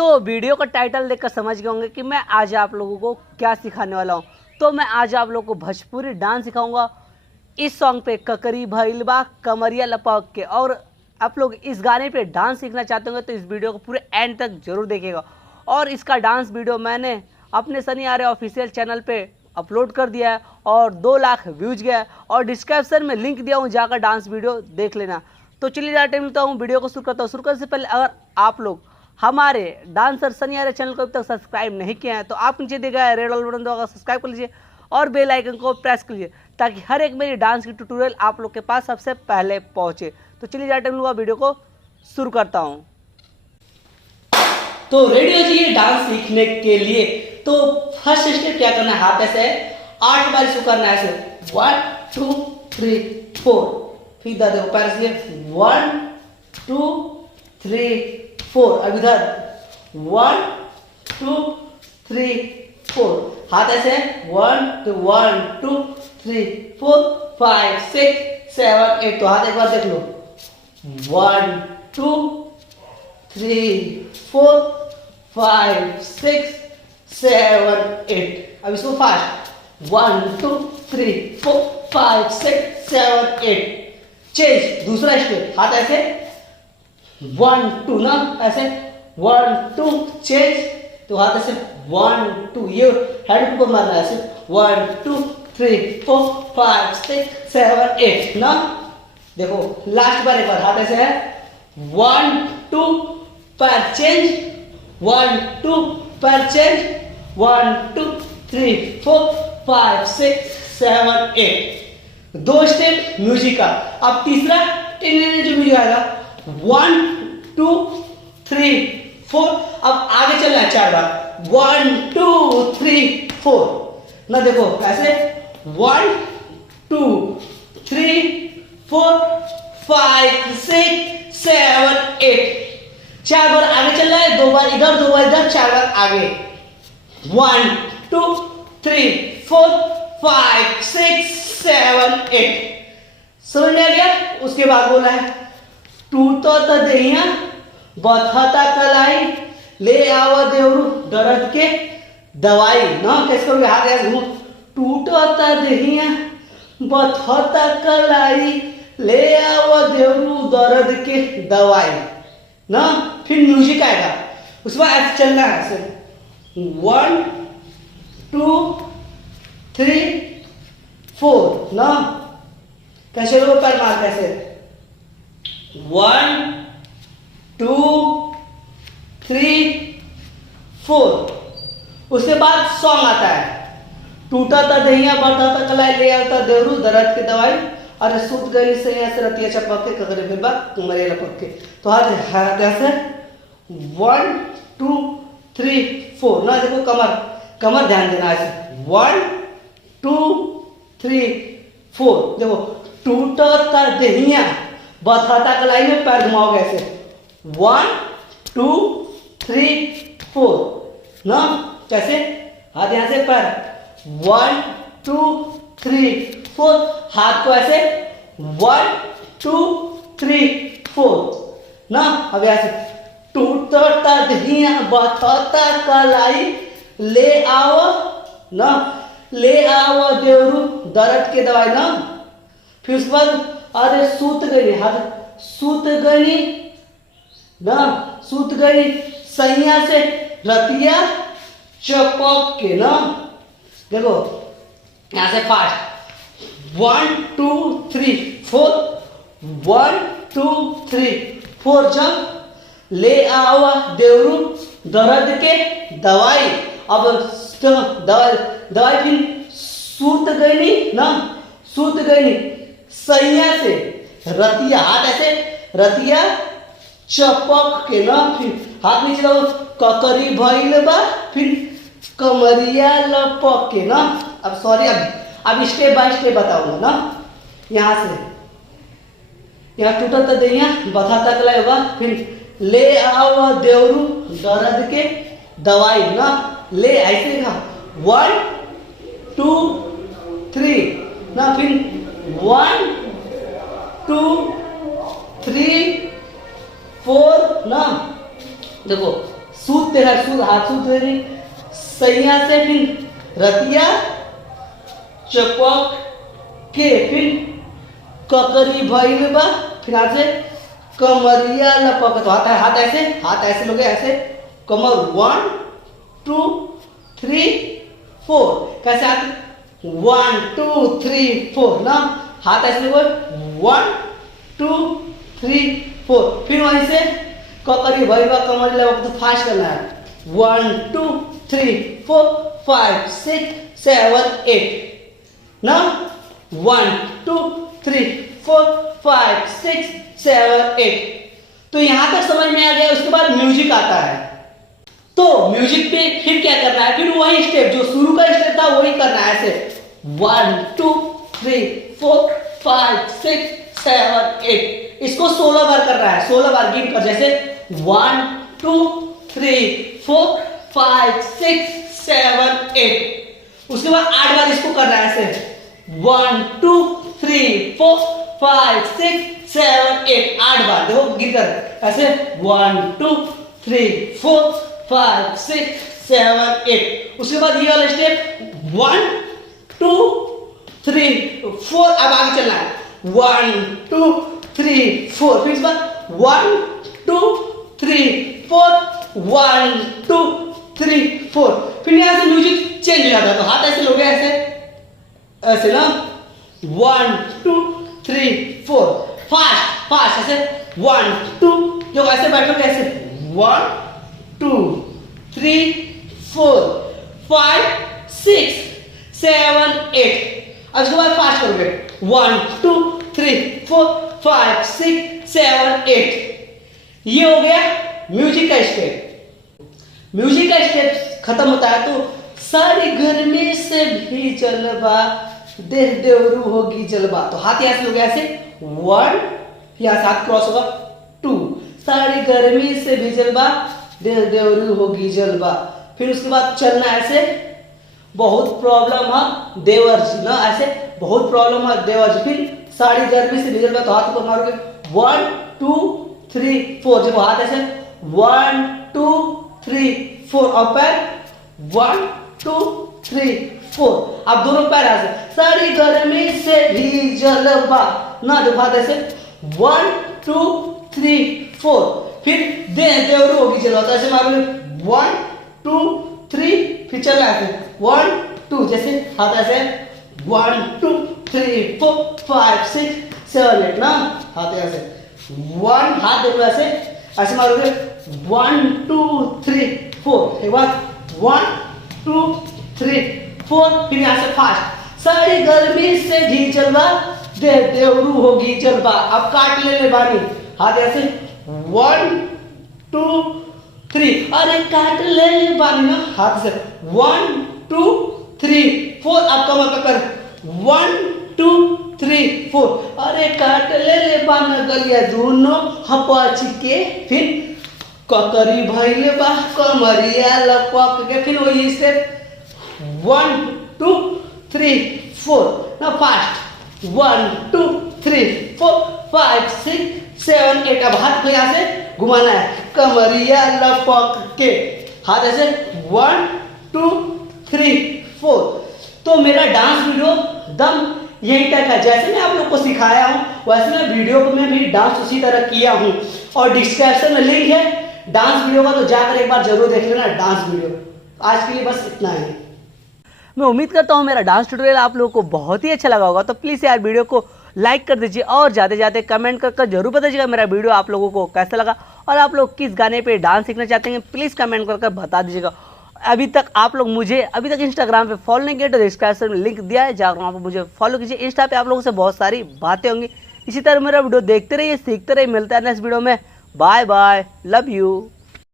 तो वीडियो का टाइटल देखकर समझ गए होंगे कि मैं आज आप लोगों को क्या सिखाने वाला हूँ। तो मैं आज आप लोगों को भोजपुरी डांस सिखाऊंगा। इस सॉन्ग पे ककरी भइल बा कमरिया लपक के। और आप लोग इस गाने पे डांस सीखना चाहते होंगे तो इस वीडियो को पूरे एंड तक जरूर देखिएगा। और इसका डांस वीडियो मैंने अपने सनी आर्य ऑफिशियल चैनल पे अपलोड कर दिया है और 2 लाख व्यूज गया है। और डिस्क्रिप्शन में लिंक दिया हूँ, जाकर डांस वीडियो देख लेना। तो चलिए ज़्यादा टाइम लेता हूँ, वीडियो को शुरू करता हूँ। शुरू करने से पहले अगर आप लोग हमारे डांसर सनी आर्य चैनल को अभी तक सब्सक्राइब नहीं किया है तो आप नीचे दिए गए रेड वाला बटन दबाकर सब्सक्राइब कर लीजिए और बेल आइकन को प्रेस कर लीजिए ताकि हर एक मेरी डांस की ट्यूटोरियल आप लोग के पास सबसे पहले पहुंचे। तो चलिए ज़्यादा टाइम लूँगा, वीडियो को शुरू करता हूँ। तो रेडी हो जाइए डांस सीखने के लिए। तो फर्स्ट स्टेप क्या करना है, हाथ ऐसे 8 बार इसको करना है ऐसे 1 2 3 4। फिर इधर देखो पैर से 1 2 3 4। अब इधर 1 2 3 4। हाथ ऐसे 1 2 3 4 5 6 7 8। तो हाथ एक बार देख लो 1 2 3 4 5 6 7 8। अब इसको फास्ट 1 2 3 4 5 6 7 8। चेंज दूसरा स्टेप, हाथ ऐसे 1 2 ना ऐसे 1 2 चेंज। तो हाथ ऐसे 1 2 ये हेड को मारना है ऐसे 1 2 3 4 5 6 7 8 ना। देखो लास्ट बार एक बार हाथ ऐसे है 1 2 पर चेंज 1 2 पर चेंज 1 2 3 4 5 6 7 8। 2 स्टेप म्यूजिक का। अब तीसरा जो म्यूजिक आएगा 1 2 3 4। अब आगे चलना है 4 बार 1 2 3 4 ना। देखो ऐसे 1 2 3 4 5 6 7 8। 4 बार आगे चल रहा है, 2 बार इधर 2 बार इधर, 4 बार आगे 1 2 3 4 5 6 7 8। समझ में आ गया। उसके बाद बोला है टूटो तो दहिया बथता कलाई ले आवा देवरू दर्द के दवाई ना। कैसे करोगे, हाथ ऐसे घूमो टूटो तो दहिया बथता कलाई ले आवा देवरू दर्द के दवाई ना। फिर म्यूजिक आएगा, उसके बाद ऐसे चलना है ऐसे 1 2 3 4 ना। कैसे लोग पैर मारते ऐसे 1 2 3 4। उसके बाद सॉन्ग आता है टूटा था दहिया बढ़ता था कलाई ले आता देवरू दर्द की दवाई अरे सूत गई से ऐसे रतिया चपक के कगरे फिर बात कमरे लपक के। तो हाथ ऐसे 1 2 3 4 ना। देखो कमर कमर ध्यान देना ऐसे 1 2 3 4। देखो टूटा था दहिया बथाता कलाई में पैर घुमाओगे ऐसे 1 2 3 4 ना। कैसे, हाथ यहां से पैर 1 2 3 4। हाथ को ऐसे 1 2 3 4 ना। अब ऐसे टूटता दहिया बथाता कलाई ले आओ ना, ले आओ देवरू दर्द के दवाई ना। फिर उसके बाद अरे सूत गई, हाथ सूत गई ना, सूत गई सैया से रतिया चपक के ना। देखो यहां से फास्ट 1 2 3 4 1 2 3 4। जब ले आवा देवरू दर्द के दवाई। अब दवाई फिर सूत गई ना, सूत गई सैया से रतिया, हाथ ऐसे रतिया चपक के ना। फिर हाथ नीचे लगाओ ककरी भइल बा फिर कमरिया लपक के ना। अब सॉरी अब स्टेप बाय स्टेप बताऊंगा ना। यहां से यहाँ टूटा तो दहिया बथा तक होगा, फिर ले आओ देवरू दर्द के दवाई ना। ले ऐसे का 1 2 3 ना, फिर 1 2 3 4 ना। देखो सूते हैं, सूत हाथ सूते रही सैया से, फिर रतिया चपक के, फिर ककरी भइल बा, फिर हाथ से कमरिया लपक, तो हाथ ऐसे लोगे ऐसे, कमर 1 2 3 4, कैसे हाथ 1 2 3 4 ना, हाथ ऐसे लोगे 1 2 3 4, फिर वहीं से ककरी भइल बा कमरिया लपक, तो फास्ट करना है 1 2 3 4 5 6 7 8 ना, 1 2 3 4 5 6 7 8। तो यहां तक समझ में आ गया। उसके बाद म्यूजिक आता है, तो म्यूजिक पे फिर क्या करना है, फिर वही स्टेप जो शुरू का स्टेप था वही करना है, ऐसे 1 2 3 4 5 6 7 8। इसको 16 बार कर रहा है, 16 बार गिन कर, जैसे 1 2 3 4 5 6 7 8। उसके बाद 8 बार इसको कर रहा है, ऐसे 1 2 3 4 5 6 7 8, 8 बार देखो गिन कर, ऐसे 1 2 3 4 5 6 7 8। उसके बाद ये वाला स्टेप 1 2 3 4, अब आगे चलना है 1 2 3 4, फिर इसके बाद 1 2 3 4 1 2 3 4, फिर यहां से म्यूजिक चेंज हो जाता है। तो हाथ ऐसे लोगे, ऐसे ना 1 2 3 4, फास्ट ऐसे 1 2, जो ऐसे बैठोगे ऐसे 1 2 3 4 5 6 7 8। अब इसके बाद फास्ट करोगे 1 2 3 4 5 6 7 8। ये हो गया म्यूजिक का स्टेप। म्यूजिक का स्टेप खत्म होता है तो सारी गर्मी से भी जलवा, देह देवरू होगी जलवा, तो हाथ यहां से लोगे ऐसे 1, यहां से हाथ क्रॉस होगा 2, सारी गर्मी से भी जलवा, देह देवरू होगी जलवा। फिर उसके बाद चलना ऐसे, बहुत प्रॉब्लम है देवर जी ना, ऐसे बहुत प्रॉब्लम है देवर जी, फिर सारी गर्मी से भी जलवा, तो हाथ को मारोगे 1 2 3 4, जब हाथ ऐसे 1 2 3 4, और पैर 1 2 3 4, अब दोनों पैर ऐसे, सारी गर्मी से भी जलवा ना, जब हाथ ऐसे 1 2 3 4, फिर देह देवरू होगी जलवा, तो ऐसे मारोगे 1 2 3, फिर चलना है 1 2, जैसे हाथ ऐसे 1 2 3 4 5 6 7 8 ना, हाथ ऐसे 1, हाथ देखो ऐसे मारोगे 1 2 3 4, एक बार 1 2 3 4, फिर यहां से फास्ट, सारी गर्मी से भी जलवा, देह देवरू होगी जलवा। अब काट ले बानी, हाथ ऐसे 1 2 3, अरे काट ले बानी ना, हाथ से 1 2 3 4, अब कमर पकड़ 1 2 3 4, अरे काट ले बान गलिया दोनों हपाच के, फिर ककरी भइले बा कमरिया लपक के, फिर वही स्टेप 1 2 3 4 ना, फास्ट 1 2 3 4 5 6 7 8। अब हाथ को यहां से घुमाना है, कमरिया लपक के, हाथ ऐसे 1 2 3 4। तो मेरा डांस वीडियो दम यही तक है, जैसे मैं आप लोग को सिखाया हूं वैसे मैं वीडियो में भी डांस उसी तरह किया हूं, और डिस्क्रिप्शन में लिंक है डांस वीडियो का, तो जाकर एक बार जरूर देख लेना डांस वीडियो। आज के लिए बस इतना ही। मैं उम्मीद करता हूं मेरा डांस ट्यूटोरियल आप लोगों को बहुत ही अच्छा लगा होगा, तो प्लीज़ यार वीडियो को लाइक कर दीजिए और जाते जाते कमेंट कर जरूर बताइएगा मेरा वीडियो आप लोगों को कैसा लगा, और आप लोग किस गाने पे डांस सीखना चाहते हैं प्लीज़ कमेंट कर बता दीजिएगा। अभी तक आप लोग मुझे इंस्टाग्राम पे फॉलो नहीं किया तो डिस्क्रिप्शन में लिंक दिया है, जाकर वहाँ पर मुझे फॉलो कीजिए। इंस्टा पे आप लोगों से बहुत सारी बातें होंगी। इसी तरह मेरा वीडियो देखते रहिए, सीखते रहिए। मिलता है नेक्स्ट वीडियो में। Bye bye, love you.